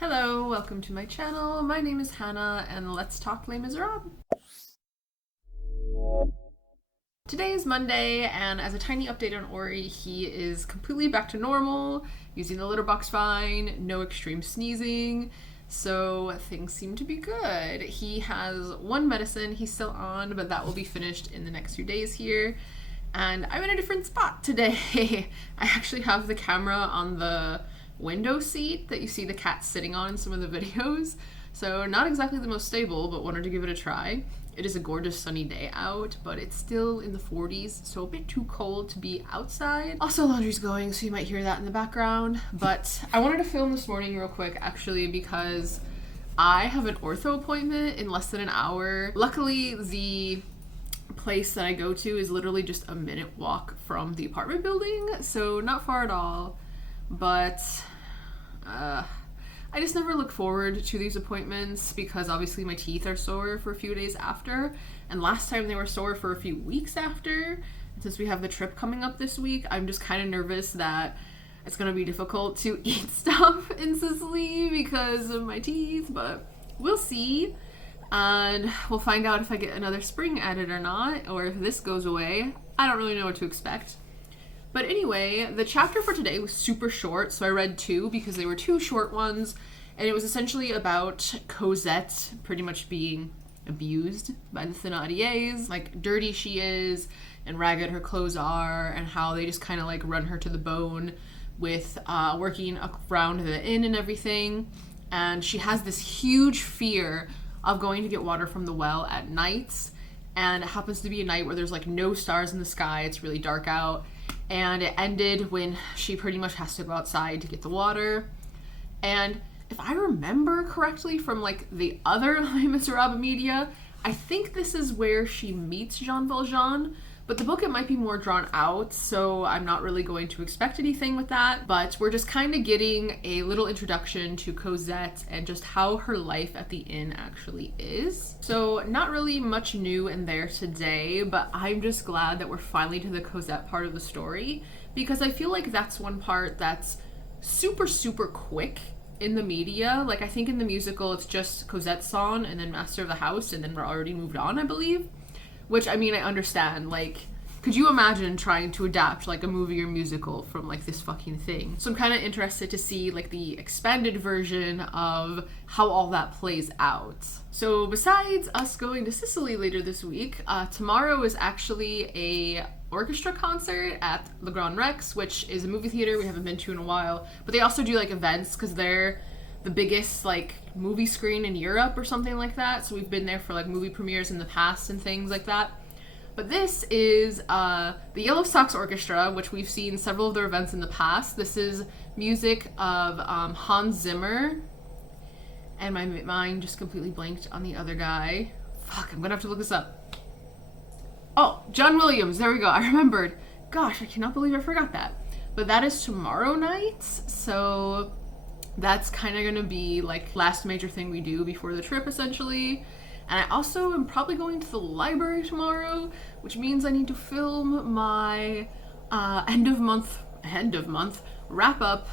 Hello, welcome to my channel. My name is Hannah and let's talk Les Miserables. Today is Monday and as a tiny update on Ori, he is completely back to normal, using the litter box fine, no extreme sneezing, so things seem to be good. He has one medicine he's still on, but that will be finished in the next few days here. And I'm in a different spot today. I actually have the camera on the window seat that you see the cat sitting on in some of the videos. So not exactly the most stable, but wanted to give it a try. It is a gorgeous sunny day out, but it's still in the 40s, so a bit too cold to be outside. Also, laundry's going, so you might hear that in the background. But I wanted to film this morning real quick, actually, because I have an ortho appointment in less than an hour. Luckily, the place that I go to is literally just a minute walk from the apartment building, so not far at all. But I just never look forward to these appointments because obviously my teeth are sore for a few days after, and last time they were sore for a few weeks after. And since we have the trip coming up this week, I'm just kind of nervous that it's going to be difficult to eat stuff in Sicily because of my teeth, but we'll see. And we'll find out if I get another spring added or not, or if this goes away. I don't really know what to expect. But anyway, the chapter for today was super short, so I read two because they were two short ones, and it was essentially about Cosette pretty much being abused by the Thénardiers, like dirty she is and ragged her clothes are, and how they just kind of like run her to the bone with working around the inn and everything. And she has this huge fear of going to get water from the well at nights, and it happens to be a night where there's like no stars in the sky, it's really dark out. And it ended when she pretty much has to go outside to get the water. And if I remember correctly from like the other Les Miserables media, I think this is where she meets Jean Valjean, but the book, it might be more drawn out, so I'm not really going to expect anything with that. But we're just kind of getting a little introduction to Cosette and just how her life at the inn actually is. So not really much new in there today, but I'm just glad that we're finally to the Cosette part of the story, because I feel like that's one part that's super quick in the media. Like I think in the musical it's just Cosette's song and then Master of the House, and then we're already moved on, I believe. Which, I mean, I understand, like, could you imagine trying to adapt, like, a movie or musical from, like, this fucking thing? So I'm kind of interested to see, like, the expanded version of how all that plays out. So besides us going to Sicily later this week, tomorrow is actually a orchestra concert at Le Grand Rex, which is a movie theater we haven't been to in a while. But they also do, like, events, because they're the biggest like movie screen in Europe or something like that, so we've been there for like movie premieres in the past and things like that. But this is the Yellow Sox Orchestra, which we've seen several of their events in the past. This is music of Hans Zimmer, and my mind just completely blanked on the other guy. Fuck, I'm gonna have to look this up. Oh, John Williams, there we go, I remembered. Gosh, I cannot believe I forgot that. But that is tomorrow night, so that's kind of gonna be like last major thing we do before the trip, essentially. And I also am probably going to the library tomorrow, which means I need to film my end of month wrap up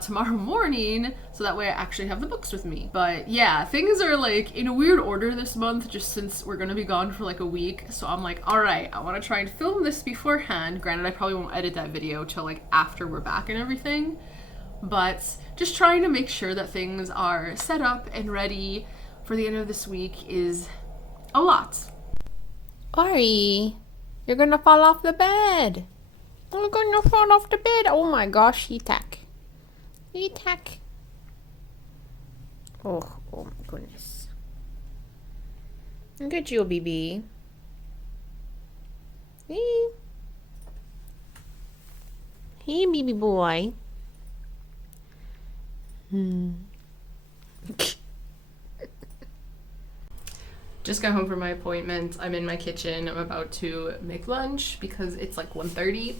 tomorrow morning, so that way I actually have the books with me. But yeah, things are like in a weird order this month, just since we're gonna be gone for like a week. So I'm like, all right, I want to try and film this beforehand. Granted, I probably won't edit that video till like after we're back and everything, but just trying to make sure that things are set up and ready for the end of this week is a lot. Ori, you're gonna fall off the bed. You're gonna fall off the bed. Oh my gosh, E-tack. E-tack. Oh my goodness. Look at you, BB. Hey. Hey, BB boy. Just got home from my appointment. I'm in my kitchen. I'm about to make lunch because it's like 1:30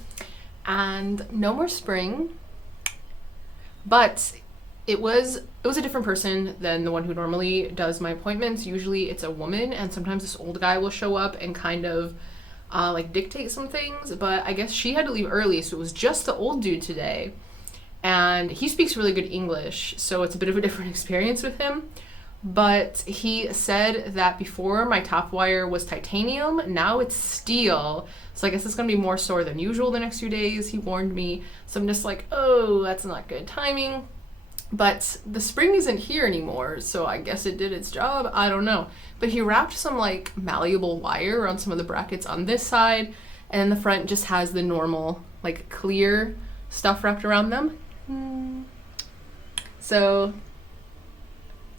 and no more spring. But it was a different person than the one who normally does my appointments. Usually it's a woman, and sometimes this old guy will show up and kind of like dictate some things, but I guess she had to leave early, so it was just the old dude today. and he speaks really good English, so it's a bit of a different experience with him. But he said that before my top wire was titanium, now it's steel. So I guess it's gonna be more sore than usual the next few days. He warned me. So I'm just like, oh, that's not good timing. But the spring isn't here anymore, so I guess it did its job. I don't know. But he wrapped some like malleable wire around some of the brackets on this side, and the front just has the normal like clear stuff wrapped around them. So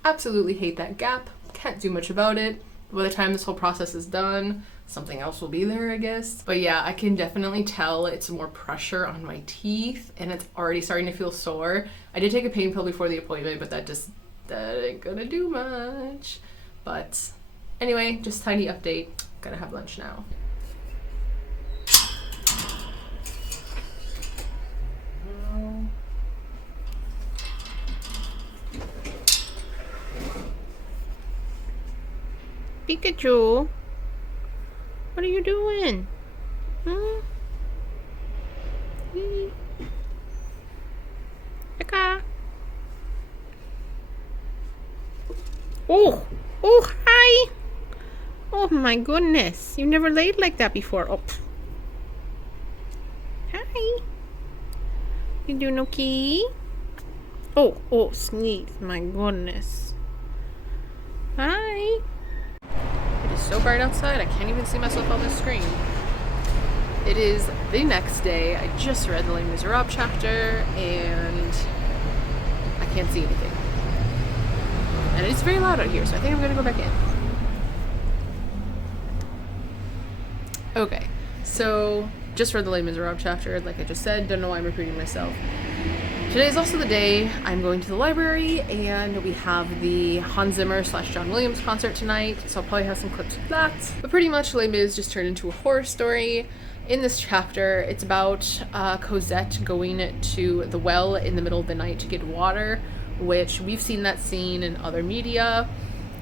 absolutely hate that gap. Can't do much about it. By the time this whole process is done, something else will be there, I guess. But yeah, I can definitely tell it's more pressure on my teeth, and it's already starting to feel sore. I did take a pain pill before the appointment, but that ain't gonna do much. But anyway, just tiny update. Gotta have lunch now. Pikachu, what are you doing? Pika. Oh, hi. Oh my goodness, you've never laid like that before. Oh, hi. You doing okay? Oh, sneeze. My goodness. Hi. It is so bright outside, I can't even see myself on the screen. It is the next day. I just read the Les Miserables chapter, and I can't see anything. And it's very loud out here, so I think I'm gonna go back in. Okay, so just read the Les Miserables chapter, like I just said. Don't know why I'm repeating myself. Today is also the day I'm going to the library, and we have the Hans Zimmer / John Williams concert tonight, so I'll probably have some clips of that. But pretty much Les Mis just turned into a horror story. In this chapter, it's about Cosette going to the well in the middle of the night to get water, which we've seen that scene in other media,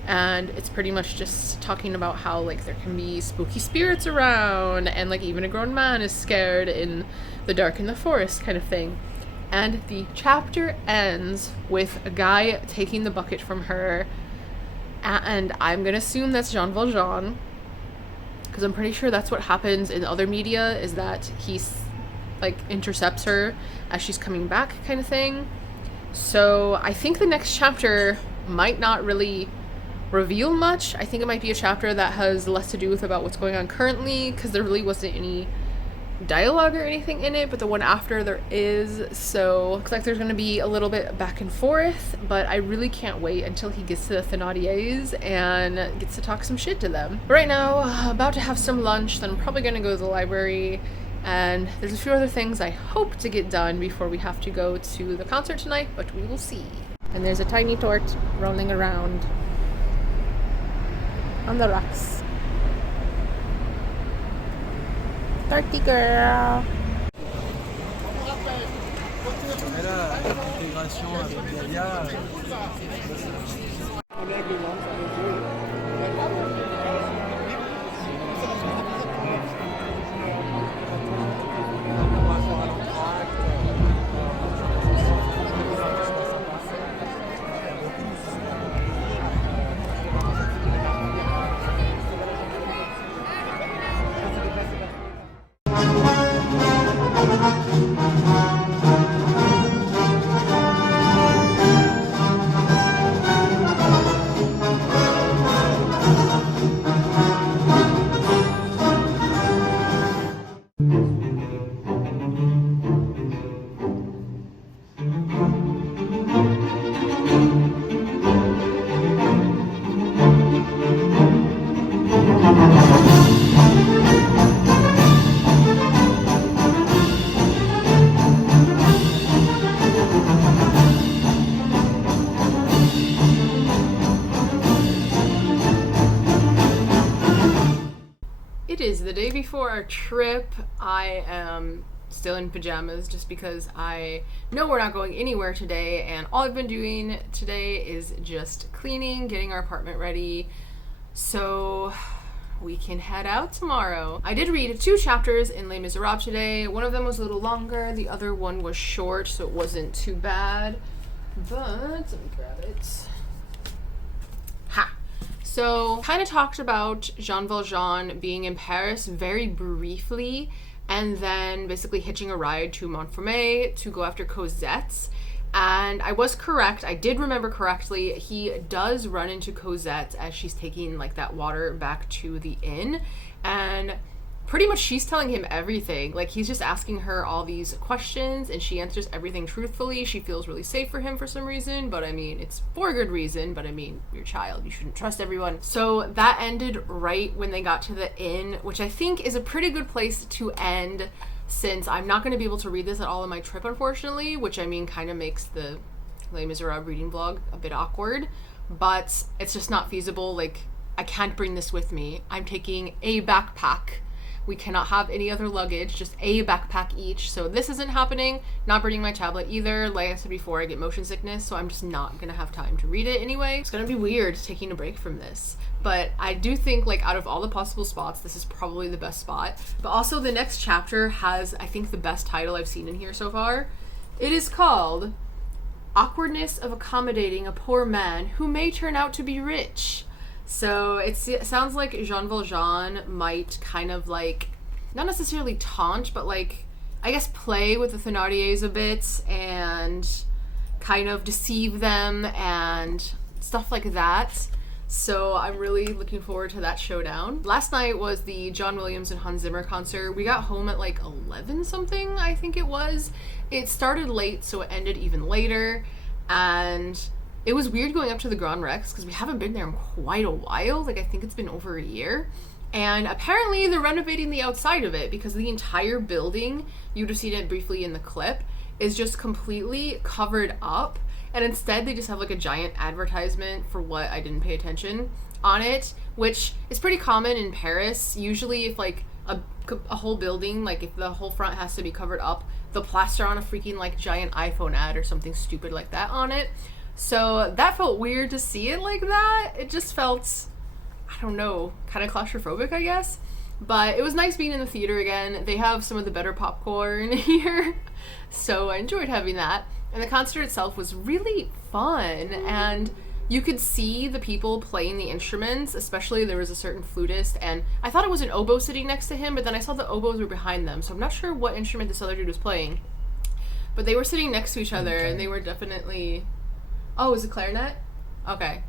and it's pretty much just talking about how like there can be spooky spirits around, and like even a grown man is scared in the dark in the forest kind of thing. And the chapter ends with a guy taking the bucket from her, and I'm gonna assume that's Jean Valjean, because I'm pretty sure that's what happens in other media, is that he's like intercepts her as she's coming back kind of thing. So I think the next chapter might not really reveal much. I think it might be a chapter that has less to do with about what's going on currently, because there really wasn't any dialogue or anything in it, but the one after there is, so looks like there's going to be a little bit back and forth, but I really can't wait until he gets to the Thénardiers and gets to talk some shit to them. Right now, about to have some lunch, then I'm probably going to go to the library, and there's a few other things I hope to get done before we have to go to the concert tonight, but we will see. And there's a tiny tort rolling around on the rocks. Dirty girl. It is the day before our trip. I am still in pajamas just because I know we're not going anywhere today, and all I've been doing today is just cleaning, getting our apartment ready. So we can head out tomorrow. I did read 2 chapters in Les Miserables today. One of them was a little longer, the other one was short, so it wasn't too bad. But let me grab it. Ha! So, kind of talked about Jean Valjean being in Paris very briefly, and then basically hitching a ride to Montfermeil to go after Cosette. And I was correct. I did remember correctly. He does run into Cosette as she's taking like that water back to the inn, and pretty much she's telling him everything. Like, he's just asking her all these questions and she answers everything truthfully. She feels really safe for him for some reason, but I mean, it's for a good reason. But I mean, you're a child, you shouldn't trust everyone. So that ended right when they got to the inn, which I think is a pretty good place to end, since I'm not going to be able to read this at all on my trip, unfortunately, which I mean kind of makes the Les Miserables reading vlog a bit awkward, but it's just not feasible. Like, I can't bring this with me. I'm taking a backpack. We cannot have any other luggage, just a backpack each. So this isn't happening. Not bringing my tablet either. Like I said before, I get motion sickness, so I'm just not gonna have time to read it anyway. It's gonna be weird taking a break from this. But I do think, like, out of all the possible spots, this is probably the best spot. But also the next chapter has, I think, the best title I've seen in here so far. It is called Awkwardness of Accommodating a Poor Man Who May Turn Out to Be Rich. So it sounds like Jean Valjean might kind of like, not necessarily taunt, but like, I guess play with the Thénardiers a bit and kind of deceive them and stuff like that. So I'm really looking forward to that showdown. Last night was the John Williams and Hans Zimmer concert. We got home at like 11 something, I think it was. It started late, so it ended even later. And it was weird going up to the Grand Rex because we haven't been there in quite a while. Like, I think it's been over a year. And apparently they're renovating the outside of it because the entire building, you would have seen it briefly in the clip, is just completely covered up. And instead they just have like a giant advertisement for what I didn't pay attention on it, which is pretty common in Paris. Usually if like a whole building, like if the whole front has to be covered up, they'll plaster on a freaking like giant iPhone ad or something stupid like that on it. So that felt weird to see it like that. It just felt, I don't know, kind of claustrophobic, I guess. But it was nice being in the theater again. They have some of the better popcorn here, so I enjoyed having that. And the concert itself was really fun, and you could see the people playing the instruments, especially there was a certain flutist, and I thought it was an oboe sitting next to him, but then I saw the oboes were behind them, so I'm not sure what instrument this other dude was playing. But they were sitting next to each other, and they were definitely... Oh, is it clarinet? Okay.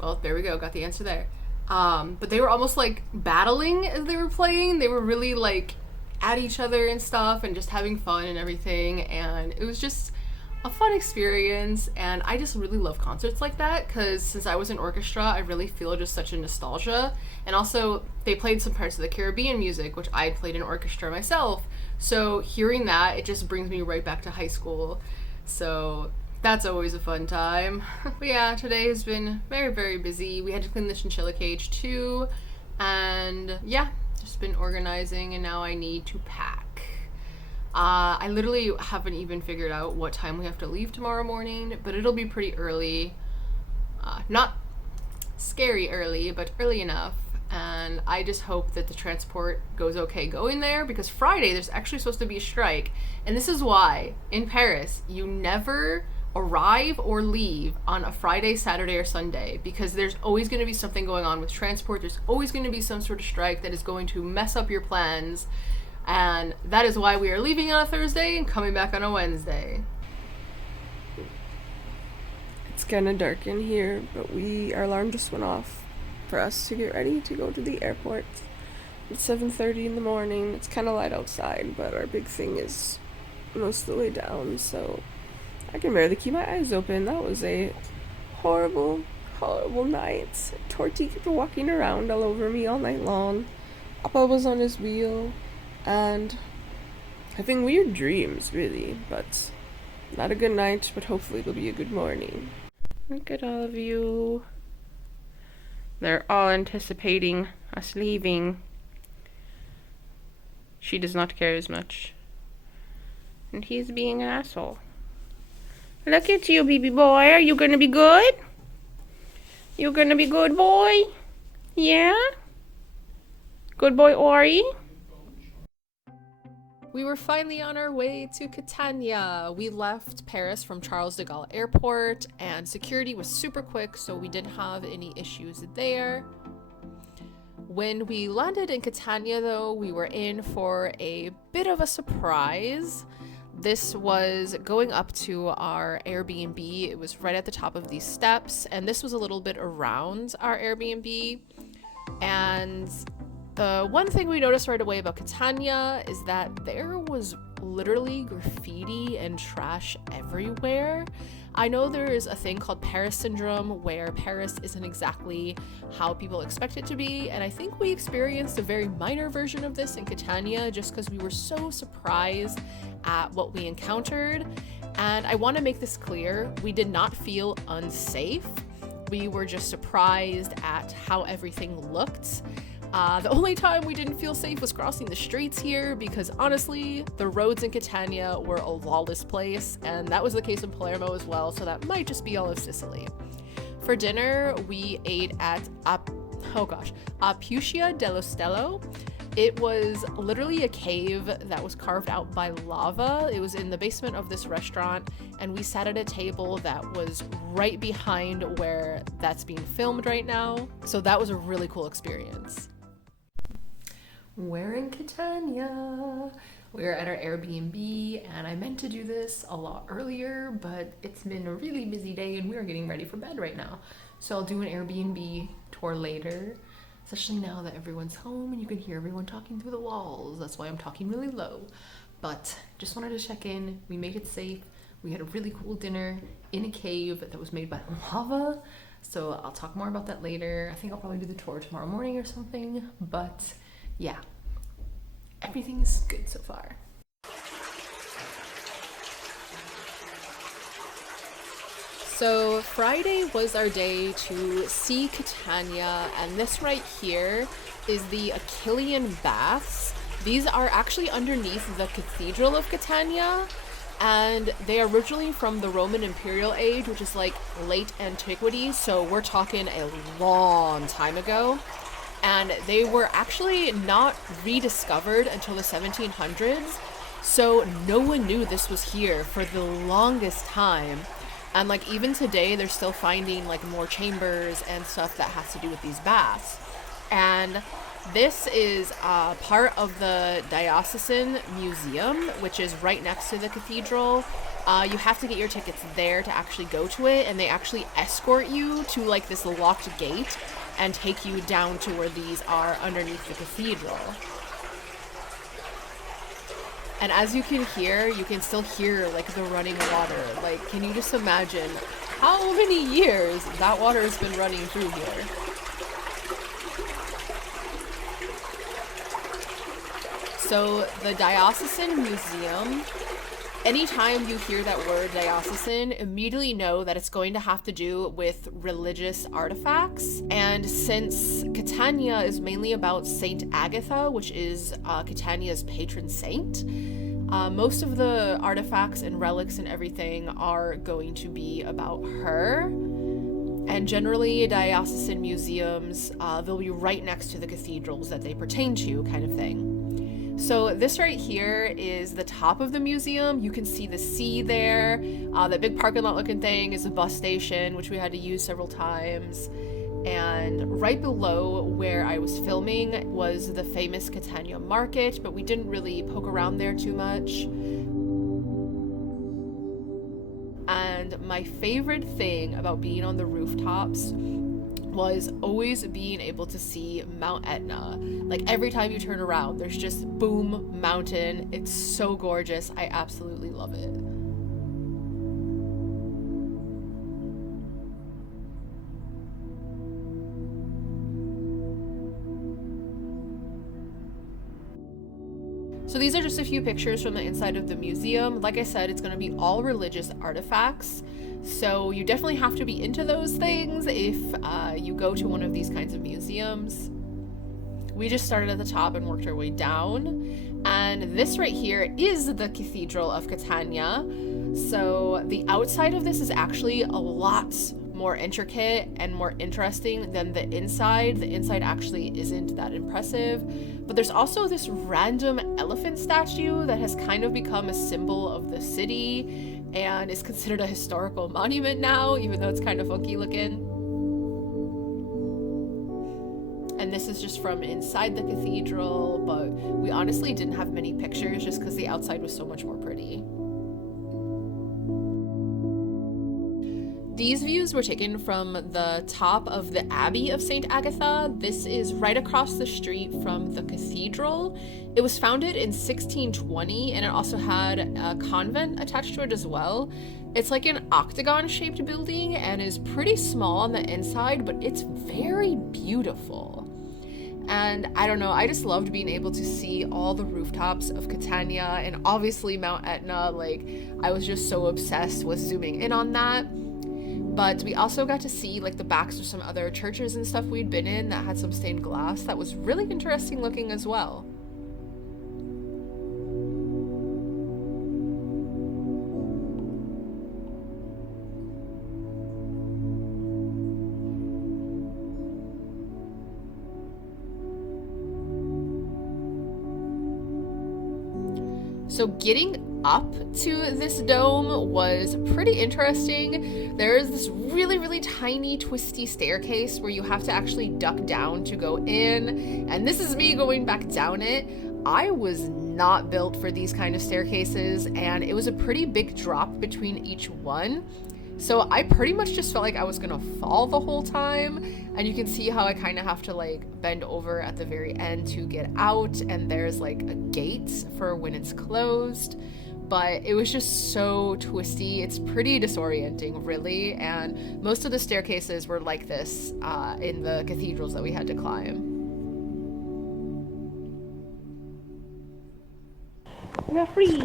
Well, there we go. Got the answer there. But they were almost like battling as they were playing. They were really like at each other and stuff and just having fun and everything. And it was just a fun experience. And I just really love concerts like that because since I was in orchestra, I really feel just such a nostalgia. And also, they played some parts of the Caribbean music, which I played in orchestra myself. So hearing that, it just brings me right back to high school. So that's always a fun time. But yeah, today has been very, very busy. We had to clean the chinchilla cage too. And yeah, just been organizing, and now I need to pack. I literally haven't even figured out what time we have to leave tomorrow morning, but it'll be pretty early. Not scary early, but early enough. And I just hope that the transport goes okay going there, because Friday there's actually supposed to be a strike. And this is why in Paris you never arrive or leave on a Friday, Saturday, or Sunday, because there's always going to be something going on with transport. There's always going to be some sort of strike that is going to mess up your plans, and that is why we are leaving on a Thursday and coming back on a Wednesday. It's kind of dark in here, but our alarm just went off for us to get ready to go to the airport. It's 7:30 in the morning. It's kind of light outside, but our big thing is most of the way down, so I can barely keep my eyes open. That was a horrible, horrible night. Torty kept walking around all over me all night long. Papa was on his wheel, and having weird dreams, really, but not a good night, but hopefully it'll be a good morning. Look at all of you. They're all anticipating us leaving. She does not care as much. And he's being an asshole. Look at you, baby boy. Are you gonna be good? You gonna be good, boy? Yeah? Good boy, Ori. We were finally on our way to Catania. We left Paris from Charles de Gaulle Airport, and security was super quick, so we didn't have any issues there. When we landed in Catania, though, we were in for a bit of a surprise. This was going up to our Airbnb. It was right at the top of these steps, and this was a little bit around our Airbnb. And the one thing we noticed right away about Catania is that there was literally graffiti and trash everywhere. I know there is a thing called Paris syndrome, where Paris isn't exactly how people expect it to be, and I think we experienced a very minor version of this in Catania just because we were so surprised at what we encountered. And I want to make this clear, we did not feel unsafe. We were just surprised at how everything looked. The only time we didn't feel safe was crossing the streets here, because honestly, the roads in Catania were a lawless place, and that was the case in Palermo as well, so that might just be all of Sicily. For dinner, we ate at Appuccia dello Stello. It was literally a cave that was carved out by lava. It was in the basement of this restaurant, and we sat at a table that was right behind where that's being filmed right now, so that was a really cool experience. We're in Catania. We're at our Airbnb, and I meant to do this a lot earlier, but it's been a really busy day and we're getting ready for bed right now. So I'll do an Airbnb tour later, especially now that everyone's home and you can hear everyone talking through the walls. That's why I'm talking really low. But just wanted to check in. We made it safe. We had a really cool dinner in a cave that was made by lava. So I'll talk more about that later. I think I'll probably do the tour tomorrow morning or something, but yeah, everything's good so far. So Friday was our day to see Catania, and this right here is the Achillean Baths. These are actually underneath the Cathedral of Catania, and they are originally from the Roman Imperial Age, which is like late antiquity, so we're talking a long time ago. And they were actually not rediscovered until the 1700s, so no one knew this was here for the longest time. And like even today, they're still finding like more chambers and stuff that has to do with these baths. And this is part of the Diocesan Museum, which is right next to the cathedral. You have to get your tickets there to actually go to it, and they actually escort you to like this locked gate and take you down to where these are underneath the cathedral. And as you can hear, you can still hear like the running water. Like, can you just imagine how many years that water has been running through here? So the Diocesan Museum, anytime you hear that word diocesan, immediately know that it's going to have to do with religious artifacts. And since Catania is mainly about Saint Agatha, which is Catania's patron saint, most of the artifacts and relics and everything are going to be about her. And generally, diocesan museums, they'll be right next to the cathedrals that they pertain to, kind of thing. So this right here is the top of the museum. You can see the sea there. That big parking lot looking thing is a bus station, which we had to use several times. And right below where I was filming was the famous Catania market, but we didn't really poke around there too much. And my favorite thing about being on the rooftops was always being able to see Mount Etna. Like every time you turn around, there's just boom, mountain. It's so gorgeous. I absolutely love it. So these are just a few pictures from the inside of the museum. Like I said, it's going to be all religious artifacts. So you definitely have to be into those things if you go to one of these kinds of museums. We just started at the top and worked our way down. And this right here is the Cathedral of Catania. So the outside of this is actually a lot more intricate and more interesting than the inside. The inside actually isn't that impressive. But there's also this random elephant statue that has kind of become a symbol of the city and is considered a historical monument now, even though it's kind of funky looking. And this is just from inside the cathedral, but we honestly didn't have many pictures just because the outside was so much more pretty. These views were taken from the top of the Abbey of St. Agatha. This is right across the street from the cathedral. It was founded in 1620, and it also had a convent attached to it as well. It's like an octagon-shaped building and is pretty small on the inside, but it's very beautiful. And I don't know, I just loved being able to see all the rooftops of Catania and obviously Mount Etna. Like, I was just so obsessed with zooming in on that. But we also got to see like the backs of some other churches and stuff we'd been in that had some stained glass that was really interesting looking as well. So getting up to this dome was pretty interesting. There's this really, really tiny twisty staircase where you have to actually duck down to go in. And this is me going back down it. I was not built for these kind of staircases, and it was a pretty big drop between each one. So I pretty much just felt like I was gonna fall the whole time. And you can see how I kind of have to like bend over at the very end to get out. And there's like a gate for when it's closed. But it was just so twisty. It's pretty disorienting, really. And most of the staircases were like this in the cathedrals that we had to climb. We're free.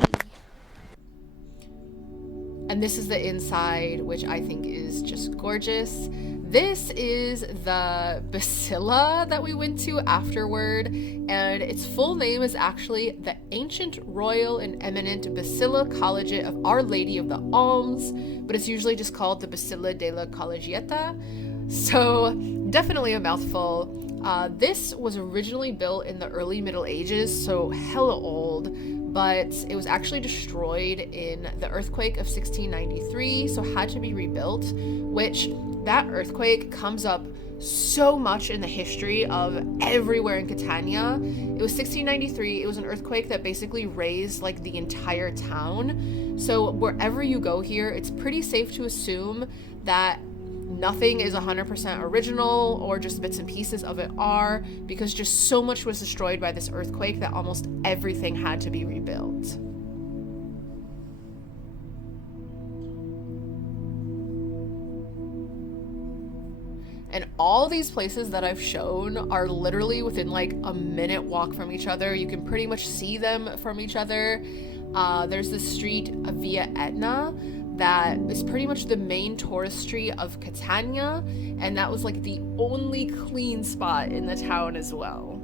And this is the inside, which I think is just gorgeous. This is the basilica that we went to afterward, and its full name is actually the Ancient Royal and Eminent Basilica Collegiate of Our Lady of the Alms, but it's usually just called the Basilica della Collegiata. So definitely a mouthful. This was originally built in the early Middle Ages, so hella old, but it was actually destroyed in the earthquake of 1693, so had to be rebuilt, which that earthquake comes up so much in the history of everywhere in Catania. It was 1693. It was an earthquake that basically razed like the entire town. So wherever you go here, it's pretty safe to assume that nothing is 100% original, or just bits and pieces of it are, because just so much was destroyed by this earthquake that almost everything had to be rebuilt. And all these places that I've shown are literally within like a minute walk from each other. You can pretty much see them from each other. There's the street Via Etna that is pretty much the main tourist street of Catania, and that was like the only clean spot in the town as well.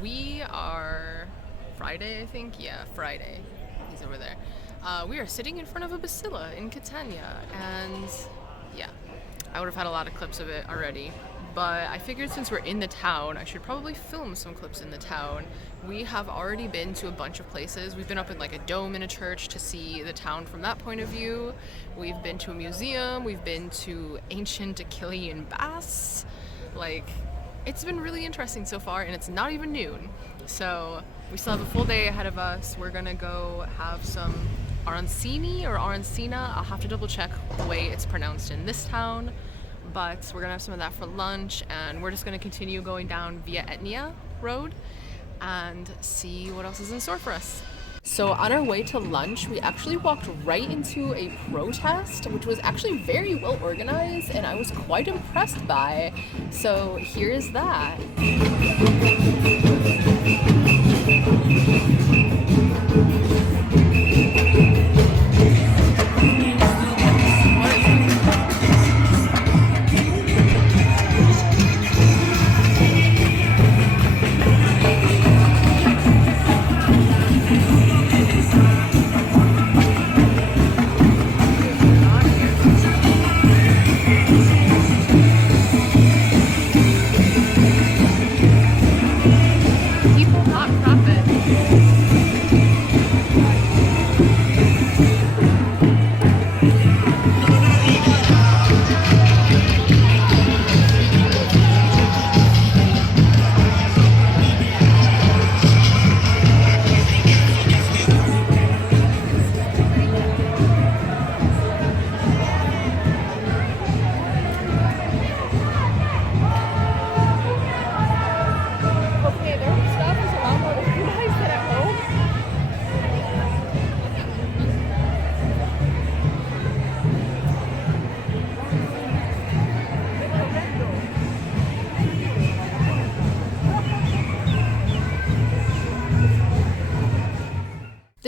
We are Friday, I think? Yeah, Friday. He's over there. We are sitting in front of a basilica in Catania, and yeah, I would have had a lot of clips of it already, but I figured since we're in the town, I should probably film some clips in the town. We have already been to a bunch of places. We've been up in like a dome in a church to see the town from that point of view. We've been to a museum. We've been to ancient Achillean baths. Like, it's been really interesting so far, and it's not even noon. So we still have a full day ahead of us. We're gonna go have some arancini or arancina. I'll have to double check the way it's pronounced in this town, but we're gonna have some of that for lunch, and we're just gonna continue going down Via Etna Road and see what else is in store for us. So on our way to lunch, we actually walked right into a protest, which was actually very well organized, and I was quite impressed by. So here's that.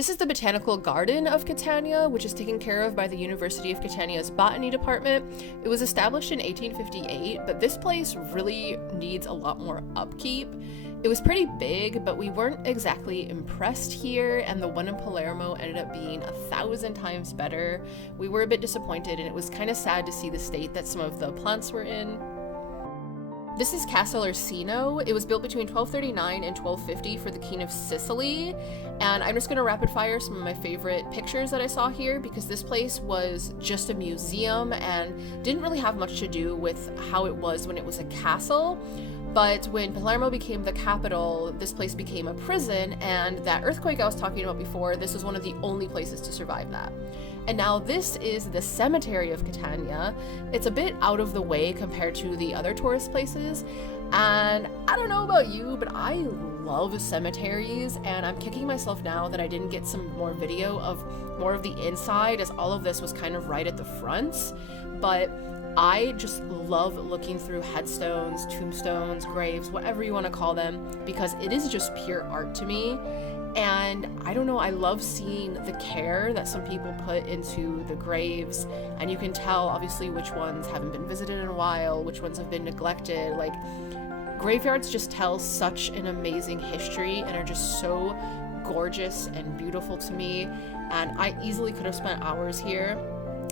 This is the Botanical Garden of Catania, which is taken care of by the University of Catania's Botany Department. It was established in 1858, but this place really needs a lot more upkeep. It was pretty big, but we weren't exactly impressed here, and the one in Palermo ended up being 1,000 times better. We were a bit disappointed, and it was kind of sad to see the state that some of the plants were in. This is Castle Orsino. It was built between 1239 and 1250 for the King of Sicily, and I'm just going to rapid fire some of my favorite pictures that I saw here, because this place was just a museum and didn't really have much to do with how it was when it was a castle. But when Palermo became the capital, this place became a prison, and that earthquake I was talking about before, this was one of the only places to survive that. And now this is the Cemetery of Catania. It's a bit out of the way compared to the other tourist places, and I don't know about you, but I love cemeteries, and I'm kicking myself now that I didn't get some more video of more of the inside, as all of this was kind of right at the front. But I just love looking through headstones, tombstones, graves, whatever you want to call them, because it is just pure art to me. And I don't know, I love seeing the care that some people put into the graves, and you can tell obviously which ones haven't been visited in a while, which ones have been neglected. Like, graveyards just tell such an amazing history and are just so gorgeous and beautiful to me, and I easily could have spent hours here.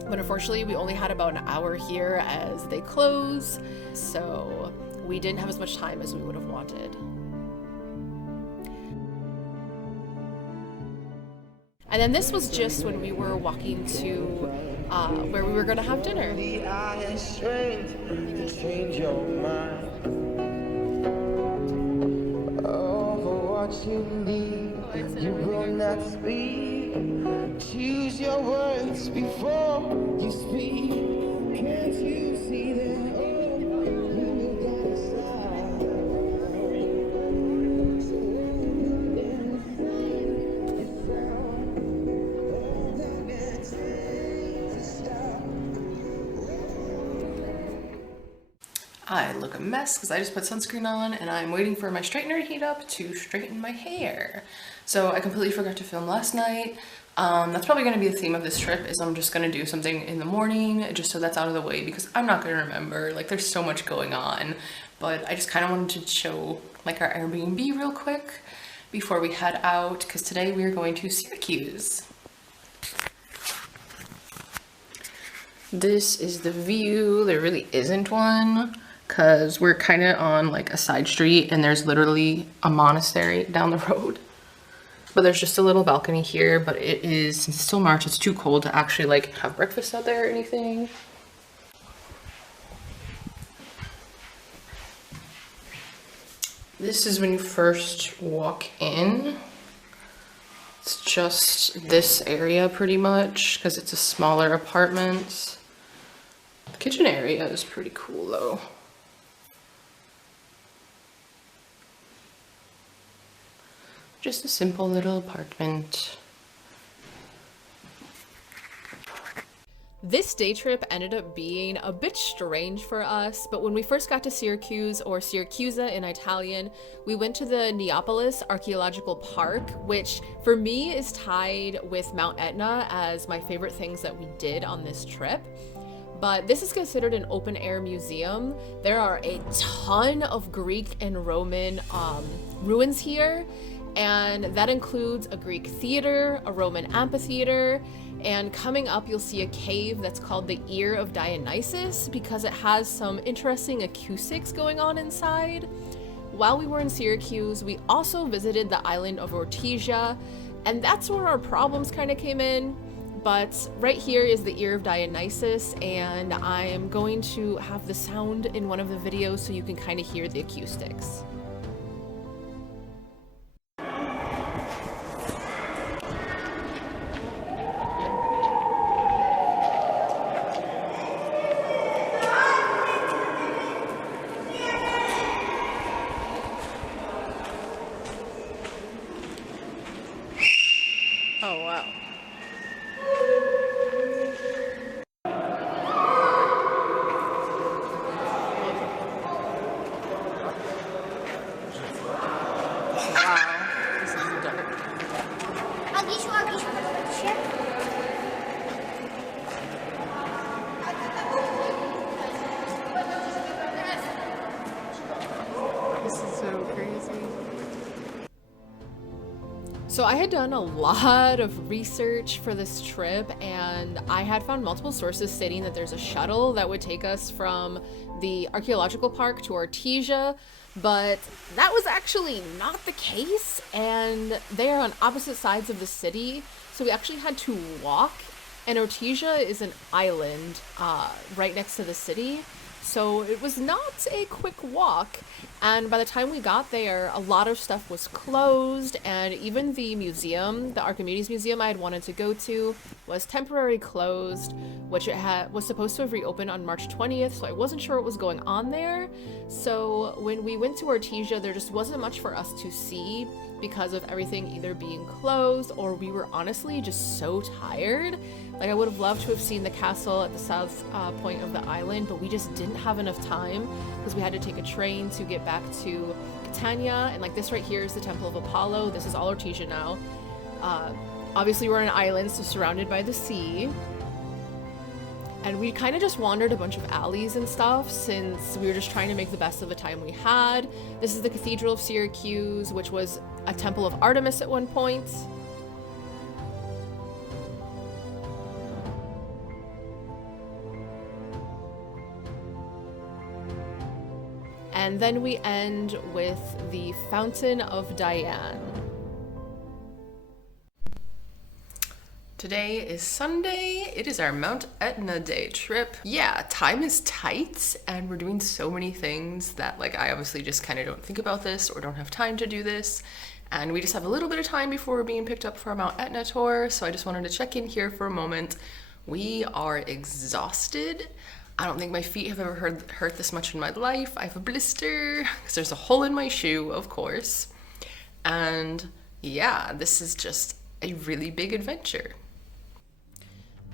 But unfortunately, we only had about an hour here as they close, so we didn't have as much time as we would have wanted. And then this was just when we were walking to where we were going to have dinner. You will not speak. Choose your words before you speak. Can't you see that? I look a mess because I just put sunscreen on and I'm waiting for my straightener to heat up to straighten my hair. So I completely forgot to film last night. That's probably going to be the theme of this trip, is I'm just going to do something in the morning just so that's out of the way, because I'm not going to remember. Like, there's so much going on. But I just kind of wanted to show like our Airbnb real quick before we head out, because today we are going to Syracuse. This is the view. There really isn't one, because we're kind of on like a side street and there's literally a monastery down the road. But there's just a little balcony here, but it is, since it's still March, it's too cold to actually like have breakfast out there or anything. This is when you first walk in. It's just this area pretty much, because it's a smaller apartment. The kitchen area is pretty cool though. Just a simple little apartment. This day trip ended up being a bit strange for us, but when we first got to Syracuse, or Syracusa in Italian, we went to the Neapolis Archeological Park, which for me is tied with Mount Etna as my favorite things that we did on this trip. But this is considered an open-air museum. There are a ton of Greek and Roman ruins here, and that includes a Greek theater, a Roman amphitheater, and coming up you'll see a cave that's called the Ear of Dionysus, because it has some interesting acoustics going on inside. While we were in Syracuse, we also visited the island of Ortigia, and that's where our problems kind of came in. But right here is the Ear of Dionysus, and I am going to have the sound in one of the videos so you can kind of hear the acoustics. Oh, wow. So I had done a lot of research for this trip, and I had found multiple sources stating that there's a shuttle that would take us from the archaeological park to Ortigia, but that was actually not the case, and they are on opposite sides of the city, so we actually had to walk, and Ortigia is an island right next to the city. So it was not a quick walk, and by the time we got there, a lot of stuff was closed, and even the museum, the Archimedes Museum I had wanted to go to, was temporarily closed, which it was supposed to have reopened on March 20th, so I wasn't sure what was going on there. So when we went to Ortigia, there just wasn't much for us to see because of everything either being closed, or we were honestly just so tired. Like, I would have loved to have seen the castle at the south point of the island, but we just didn't have enough time because we had to take a train to get back to Catania. And like, this right here is the Temple of Apollo. This is all Ortigia now. Obviously we're on an island, so surrounded by the sea. And we kind of just wandered a bunch of alleys and stuff since we were just trying to make the best of the time we had. This is the Cathedral of Syracuse, which was a temple of Artemis at one point. And then we end with the Fountain of Diane. Today is Sunday. It is our Mount Etna day trip. Yeah, time is tight and we're doing so many things that, like, I obviously just kind of don't think about this or don't have time to do this. And we just have a little bit of time before we're being picked up for our Mount Etna tour. So I just wanted to check in here for a moment. We are exhausted. I don't think my feet have ever hurt this much in my life. I have a blister because there's a hole in my shoe, of course. And yeah, this is just a really big adventure.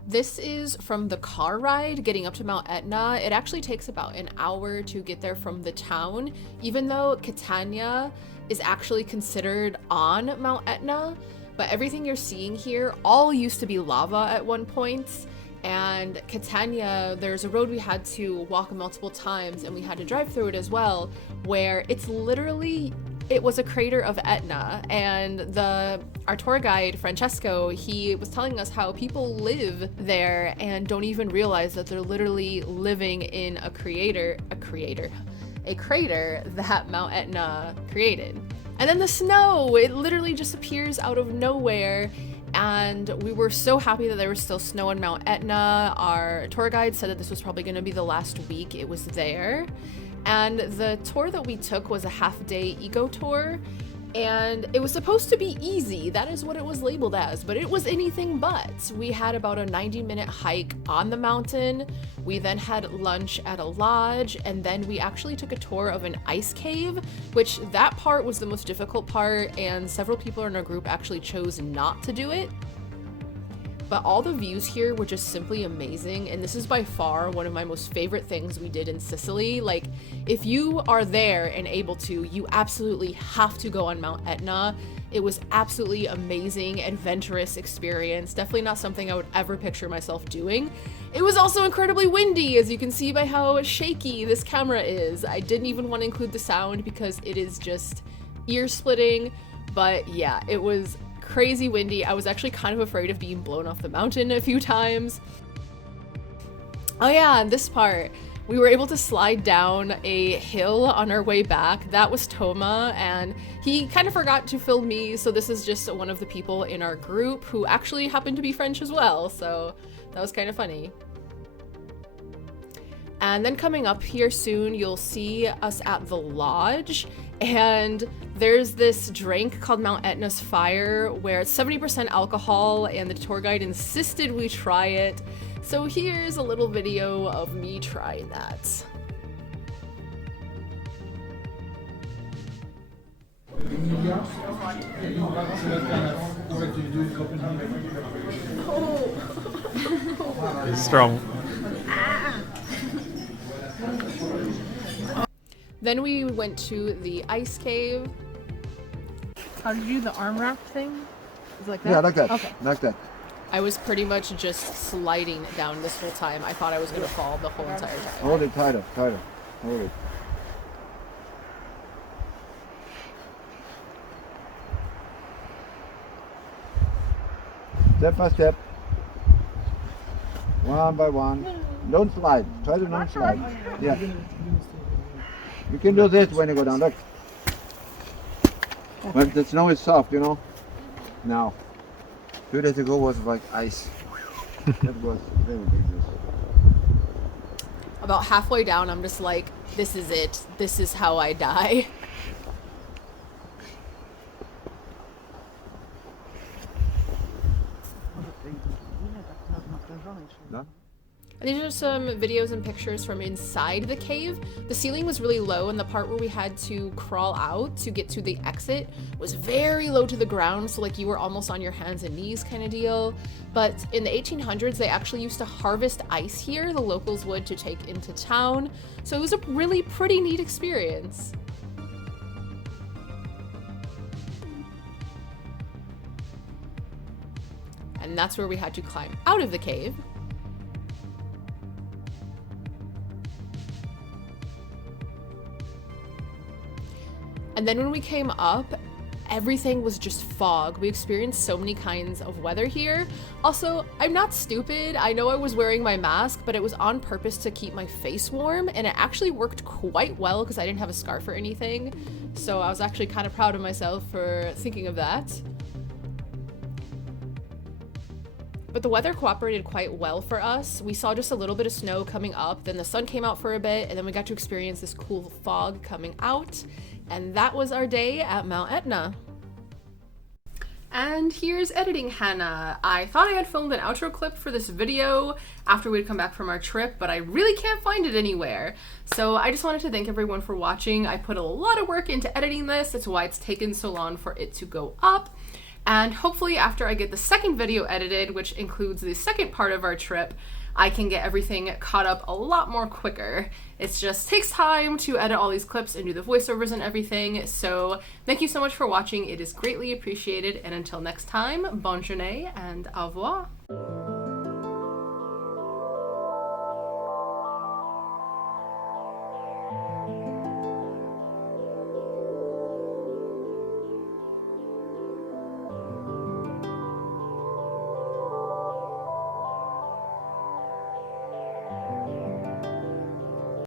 This is from the car ride getting up to Mount Etna. It actually takes about an hour to get there from the town, even though Catania is actually considered on Mount Etna. But everything you're seeing here all used to be lava at one point. And Catania, there's a road we had to walk multiple times, and we had to drive through it as well, where it's literally, it was a crater of Etna. And our tour guide, Francesco, he was telling us how people live there and don't even realize that they're literally living in a crater that Mount Etna created. And then the snow, it literally just appears out of nowhere. And we were so happy that there was still snow on Mount Etna. Our tour guide said that this was probably going to be the last week it was there. And the tour that we took was a half-day eco tour, and it was supposed to be easy. That is what it was labeled as, but it was anything but. We had about a 90-minute hike on the mountain. We then had lunch at a lodge, and then we actually took a tour of an ice cave, which that part was the most difficult part, and several people in our group actually chose not to do it. But all the views here were just simply amazing, and this is by far one of my most favorite things we did in Sicily. Like, if you are there and able to, you absolutely have to go on Mount Etna. It was absolutely amazing, adventurous experience. Definitely not something I would ever picture myself doing. It was also incredibly windy, as you can see by how shaky this camera is. I didn't even want to include the sound because it is just ear-splitting, but yeah, it was crazy windy. I was actually kind of afraid of being blown off the mountain a few times. Oh yeah, and this part, we were able to slide down a hill on our way back. That was Toma, and he kind of forgot to film me, so this is just one of the people in our group who actually happened to be French as well, so that was kind of funny. And then coming up here soon, you'll see us at the lodge, and there's this drink called Mount Etna's Fire where it's 70% alcohol, and the tour guide insisted we try it. So here's a little video of me trying that. It's strong. Then we went to the ice cave. How did you do the arm wrap thing? Is it like that? Yeah, like that. Okay. Like that. I was pretty much just sliding down this whole time. I thought I was gonna fall the whole entire time. Hold it tighter, tighter. Hold it. Step by step. One by one. Don't slide. Try to not slide. Yeah. You can do this when you go down. Look. But the snow is soft, you know. Now. 2 days ago was like ice. That was very dangerous. About halfway down, I'm just like, this is it. This is how I die. Done? And these are some videos and pictures from inside the cave. The ceiling was really low, and the part where we had to crawl out to get to the exit was very low to the ground, so like you were almost on your hands and knees kind of deal. But in the 1800s, they actually used to harvest ice here, the locals would, to take into town. So it was a really pretty neat experience. And that's where we had to climb out of the cave. And then when we came up, everything was just fog. We experienced so many kinds of weather here. Also, I'm not stupid. I know I was wearing my mask, but it was on purpose to keep my face warm, and it actually worked quite well because I didn't have a scarf or anything. So I was actually kind of proud of myself for thinking of that. But the weather cooperated quite well for us. We saw just a little bit of snow coming up, then the sun came out for a bit, and then we got to experience this cool fog coming out. And that was our day at Mount Etna. And here's editing Hannah. I thought I had filmed an outro clip for this video after we'd come back from our trip, but I really can't find it anywhere. So I just wanted to thank everyone for watching. I put a lot of work into editing this. That's why it's taken so long for it to go up. And hopefully after I get the second video edited, which includes the second part of our trip, I can get everything caught up a lot more quicker. It just takes time to edit all these clips and do the voiceovers and everything. So thank you so much for watching. It is greatly appreciated. And until next time, bonne journée and au revoir.